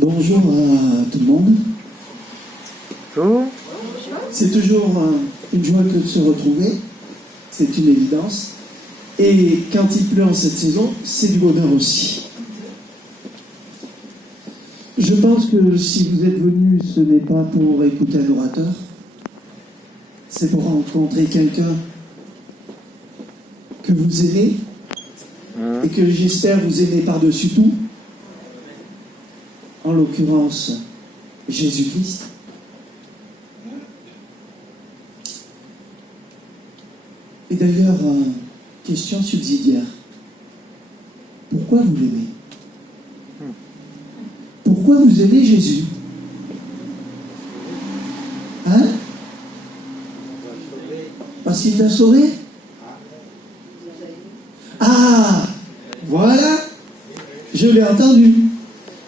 Bonjour à tout le monde. Bonjour. C'est toujours une joie que de se retrouver, c'est une évidence. Et quand il pleut en cette saison, c'est du bonheur aussi. Je pense que si vous êtes venus, ce n'est pas pour écouter un orateur, c'est pour rencontrer quelqu'un que vous aimez et que j'espère vous aimez par-dessus tout, en l'occurrence Jésus-Christ. Et d'ailleurs, question subsidiaire. Pourquoi vous l'aimez? Pourquoi vous aimez Jésus? Hein? Parce qu'il t'a sauvé? Ah! Voilà! Je l'ai entendu.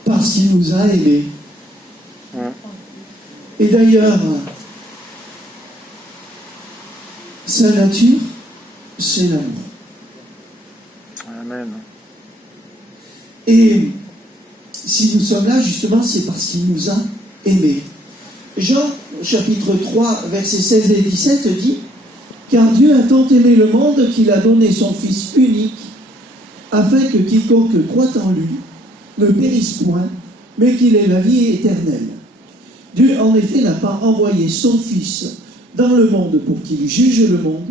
Parce qu'il nous a aimés. Et d'ailleurs, sa nature, c'est l'amour. Amen. Et si nous sommes là, justement, c'est parce qu'il nous a aimés. Jean, chapitre 3, versets 16 et 17 dit « Car Dieu a tant aimé le monde qu'il a donné son Fils unique, afin que quiconque croit en lui ne périsse point, mais qu'il ait la vie éternelle. Dieu, en effet, n'a pas envoyé son Fils dans le monde pour qu'il juge le monde,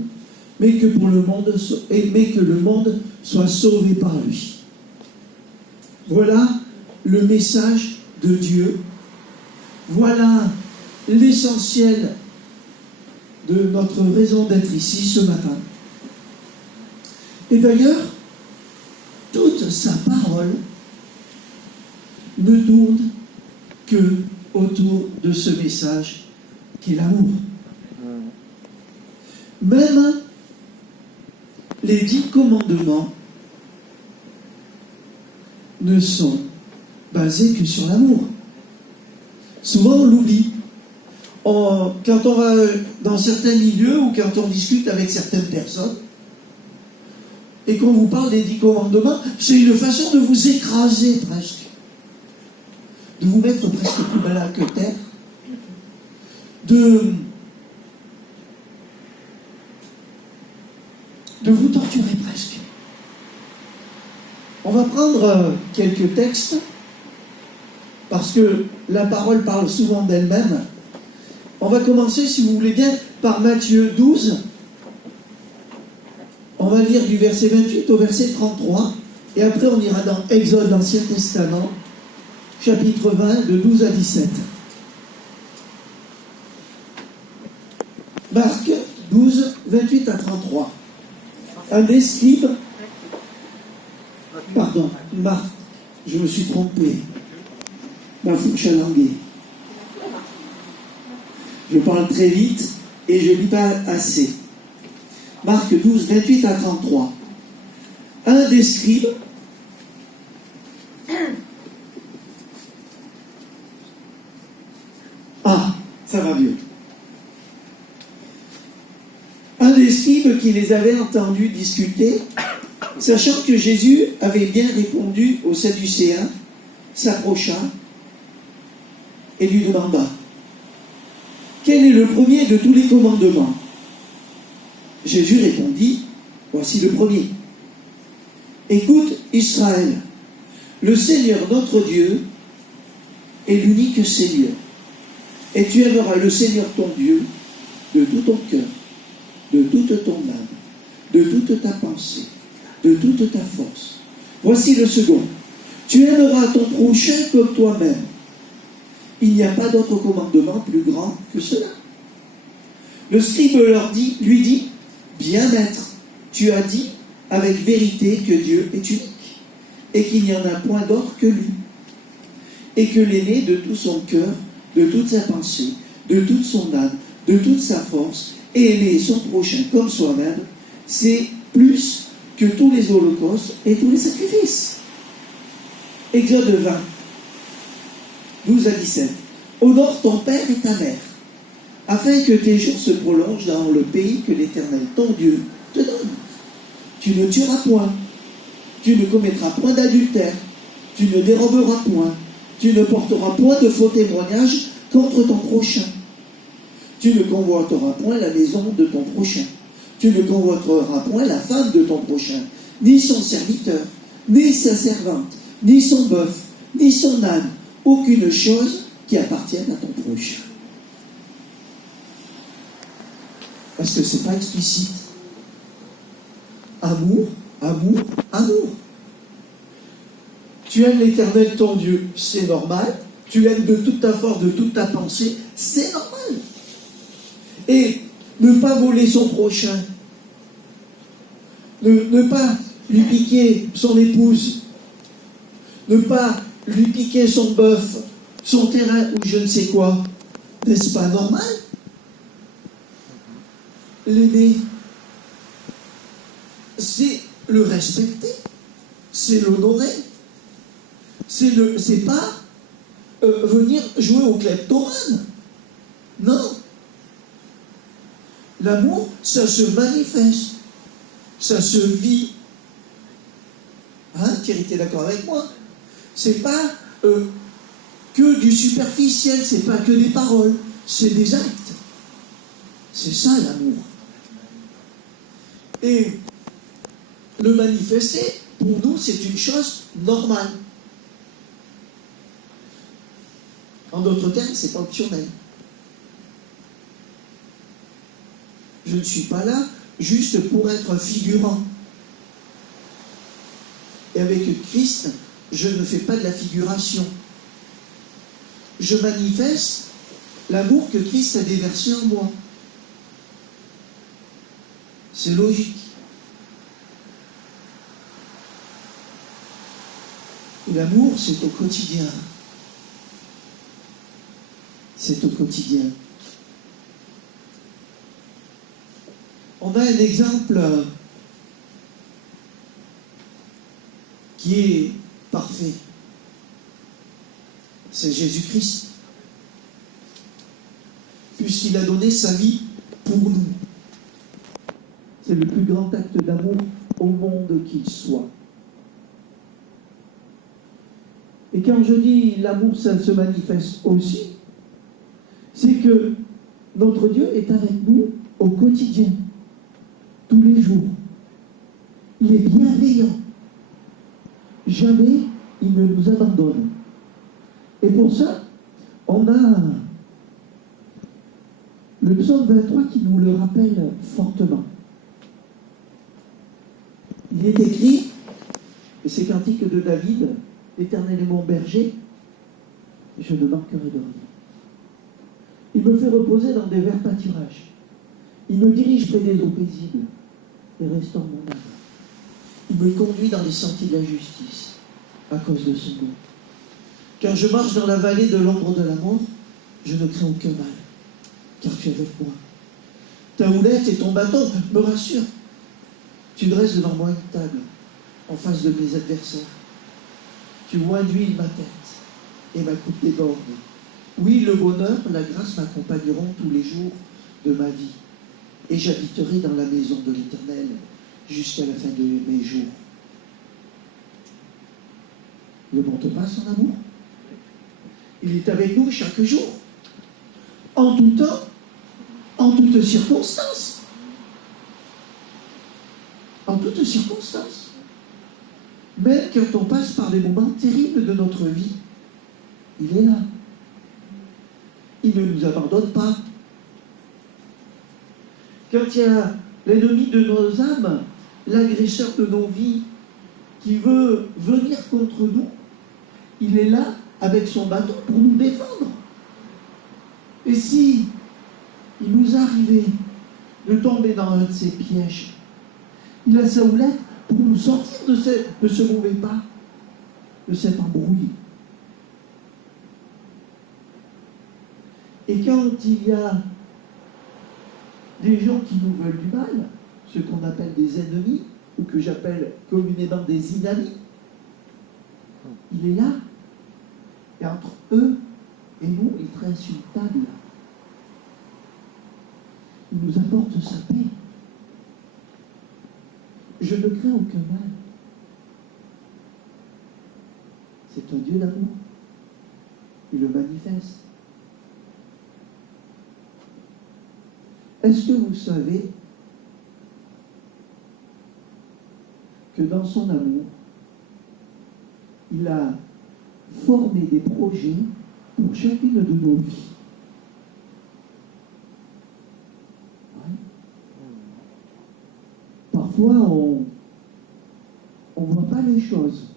mais que le monde soit sauvé par lui. » Voilà le message de Dieu. Voilà l'essentiel de notre raison d'être ici ce matin. Et d'ailleurs, toute sa parole ne tourne que autour de ce message qui est l'amour. Même les 10 commandements ne sont basés que sur l'amour. Souvent on l'oublie. Quand on va dans certains milieux ou quand on discute avec certaines personnes et qu'on vous parle des 10 commandements, c'est une façon de vous écraser presque, de vous mettre presque plus bas que terre, de vous torturer presque. On va prendre quelques textes, parce que la parole parle souvent d'elle-même. On va commencer, si vous voulez bien, par Matthieu 12. On va lire du verset 28 au verset 33, et après on ira dans Exode, l'Ancien Testament, chapitre 20, de 12 à 17. Marc 12, 28 à 33. Un des scribes, pardon, Marc, je me suis trompé, ma fourche à languer. Je parle très vite et je ne lis pas assez. Marc 12, 28 à 33. Un des scribes ça va mieux. Un des scribes qui les avait entendus discuter, sachant que Jésus avait bien répondu aux Sadducéens, s'approcha et lui demanda « Quel est le premier de tous les commandements ?» Jésus répondit « Voici le premier. Écoute, Israël, le Seigneur notre Dieu est l'unique Seigneur. Et tu aimeras le Seigneur ton Dieu de tout ton cœur, de toute ton âme, de toute ta pensée, de toute ta force. Voici le second. Tu aimeras ton prochain comme toi-même. Il n'y a pas d'autre commandement plus grand que cela. Le scribe lui dit, bien maître, tu as dit avec vérité que Dieu est unique et qu'il n'y en a point d'autre que lui. Et que l'aimer de tout son cœur, de toute sa pensée, de toute son âme, de toute sa force, et aimer son prochain comme soi-même, c'est plus que tous les holocaustes et tous les sacrifices. Exode 20, 12 à 17. Honore ton père et ta mère, afin que tes jours se prolongent dans le pays que l'Éternel, ton Dieu, te donne. Tu ne tueras point, tu ne commettras point d'adultère, tu ne déroberas point, Tu ne porteras point de faux témoignages contre ton prochain. Tu ne convoiteras point la maison de ton prochain. Tu ne convoiteras point la femme de ton prochain, ni son serviteur, ni sa servante, ni son bœuf, ni son âne, aucune chose qui appartienne à ton prochain. Parce que ce n'est pas explicite. Amour, amour, amour. Tu aimes l'Éternel ton Dieu, c'est normal. Tu l'aimes de toute ta force, de toute ta pensée, c'est normal. Et ne pas voler son prochain, ne pas lui piquer son épouse, ne pas lui piquer son bœuf, son terrain ou je ne sais quoi, n'est-ce pas normal? L'aimer, c'est le respecter, c'est l'honorer, c'est pas venir jouer au kleptomane. Non. L'amour, ça se manifeste, ça se vit. Hein, Thierry, t'es d'accord avec moi? C'est pas que du superficiel, c'est pas que des paroles, c'est des actes. C'est ça l'amour. Et le manifester, pour nous, c'est une chose normale. En d'autres termes, c'est pas optionnel. Je ne suis pas là juste pour être figurant. Et avec Christ, je ne fais pas de la figuration. Je manifeste l'amour que Christ a déversé en moi. C'est logique. Et l'amour, c'est au quotidien. C'est au quotidien. On a un exemple qui est parfait. C'est Jésus-Christ. Puisqu'il a donné sa vie pour nous. C'est le plus grand acte d'amour au monde qu'il soit. Et quand je dis l'amour, ça se manifeste aussi, c'est que notre Dieu est avec nous au quotidien, tous les jours. Il est bienveillant. Jamais il ne nous abandonne. Et pour ça, on a le psaume 23 qui nous le rappelle fortement. Il est écrit, et c'est cantique de David, l'Éternel est mon berger, et je ne manquerai de rien. Il me fait reposer dans des verts pâturages. Il me dirige près des eaux paisibles et restaure mon âme. Il me conduit dans les sentiers de la justice à cause de son nom. Quand je marche dans la vallée de l'ombre de la mort, je ne crains aucun mal, car tu es avec moi. Ta houlette et ton bâton me rassurent. Tu dresses devant moi une table en face de mes adversaires. Tu oins d'huile ma tête et ma coupe déborde. Oui, le bonheur, la grâce m'accompagneront tous les jours de ma vie. Et j'habiterai dans la maison de l'Éternel jusqu'à la fin de mes jours. Ne monte pas son amour. Il est avec nous chaque jour, en tout temps, en toutes circonstances. En toutes circonstances. Même quand on passe par des moments terribles de notre vie, il est là. Il ne nous abandonne pas. Quand il y a l'ennemi de nos âmes, l'agresseur de nos vies, qui veut venir contre nous, il est là avec son bâton pour nous défendre. Et si il nous arrivait de tomber dans un de ces pièges, il a sa houlette pour nous sortir de ce mauvais pas, de cette embrouille. Et quand il y a des gens qui nous veulent du mal, ce qu'on appelle des ennemis, ou que j'appelle communément des inamis, il est là. Et entre eux et nous, il tresse une table. Il nous apporte sa paix. Je ne crains aucun mal. C'est un Dieu d'amour. il le manifeste. Est-ce que vous savez que dans son amour, il a formé des projets pour chacune de nos vies? Ouais. Parfois, on ne voit pas les choses.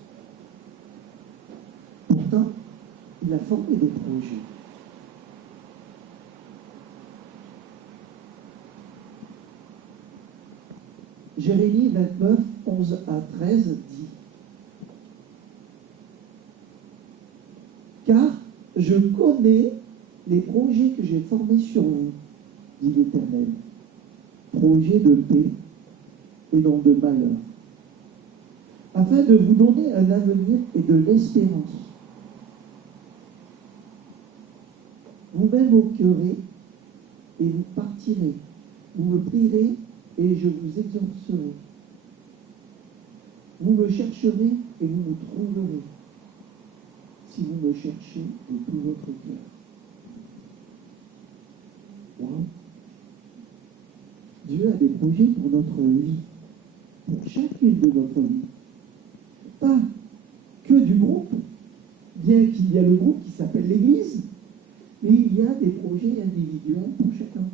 Pourtant, il a formé des projets. Jérémie 29, 11 à 13 dit: Car je connais les projets que j'ai formés sur vous, dit l'Éternel, projets de paix et non de malheur, afin de vous donner un avenir et de l'espérance. Vous m'invoquerez et vous partirez. Vous me prierez et je vous exaucerai. Vous me chercherez et vous me trouverez, si vous me cherchez de tout votre cœur. Wow. Dieu a des projets pour notre vie, pour chacune de notre vie. Pas que du groupe, bien qu'il y a le groupe qui s'appelle l'Église, mais il y a des projets individuels pour chacun.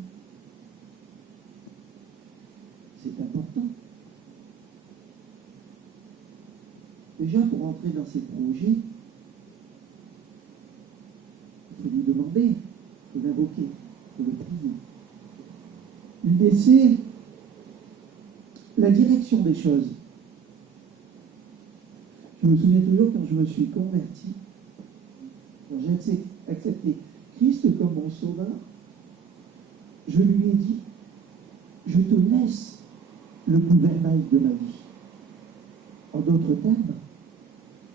C'est important. Déjà, pour entrer dans ces projets, il faut lui demander, il faut l'invoquer, il faut le prier. Lui laisser la direction des choses. Je me souviens toujours quand je me suis converti, quand j'ai accepté Christ comme mon sauveur, je lui ai dit: je te laisse le gouvernail de ma vie. En d'autres termes,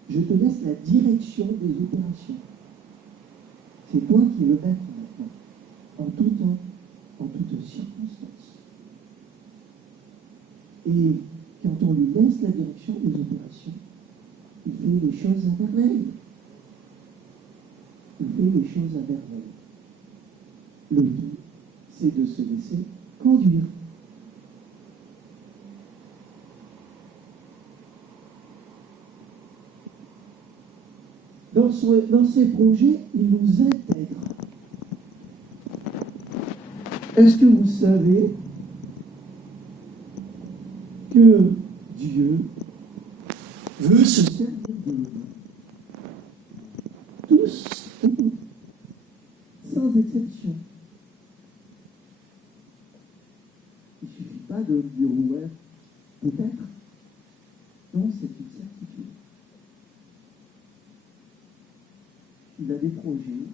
je te laisse la direction des opérations. C'est toi qui es le maître maintenant, en tout temps, en toutes circonstances. Et quand on lui laisse la direction des opérations, il fait les choses à merveille. Il fait les choses à merveille. Le tout, c'est de se laisser conduire. Dans ses projets, il nous intègre. Est-ce que vous savez que Dieu veut se servir de nous? Tous et toutes, sans exception. Il ne suffit pas de dire ouais, peut-être. Non, c'est une certitude. Il a des projets,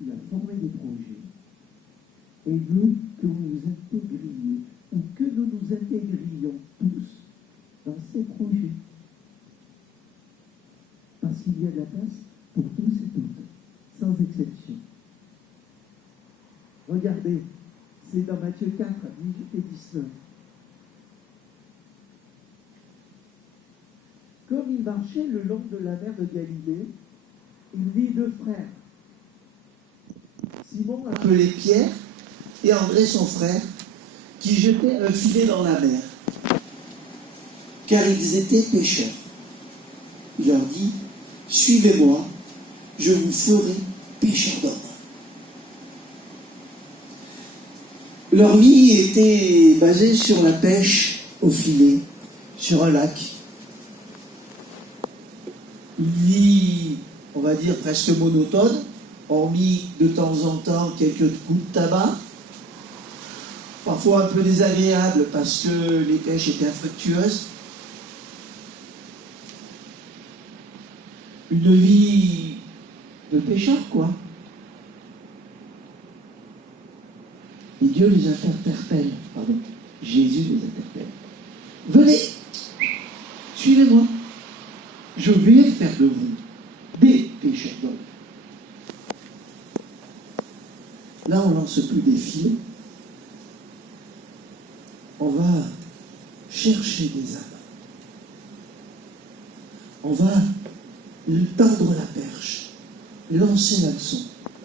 il a formé des projets, et il veut que vous vous intégriez, ou que nous nous intégrions tous dans ces projets. Parce qu'il y a de la place pour tous et toutes, sans exception. Regardez, c'est dans Matthieu 4, 18 et 19. Comme il marchait le long de la mer de Galilée, il vit deux frères, Simon appelé Pierre et André son frère, qui jetaient un filet dans la mer, car ils étaient pêcheurs. Il leur dit: suivez-moi, je vous ferai pêcheurs d'hommes. Leur vie était basée sur la pêche au filet, sur un lac. Une vie, on va dire, presque monotone, hormis de temps en temps quelques coups de tabac, parfois un peu désagréable parce que les pêches étaient infructueuses. Une vie de pêcheur, quoi. Et Dieu les interpelle, Jésus les interpelle. Venez, suivez-moi. Je vais faire de vous des pêcheurs d'hommes. Là, on lance plus des filets. On va chercher des âmes. On va tendre la perche. lancer l'hameçon.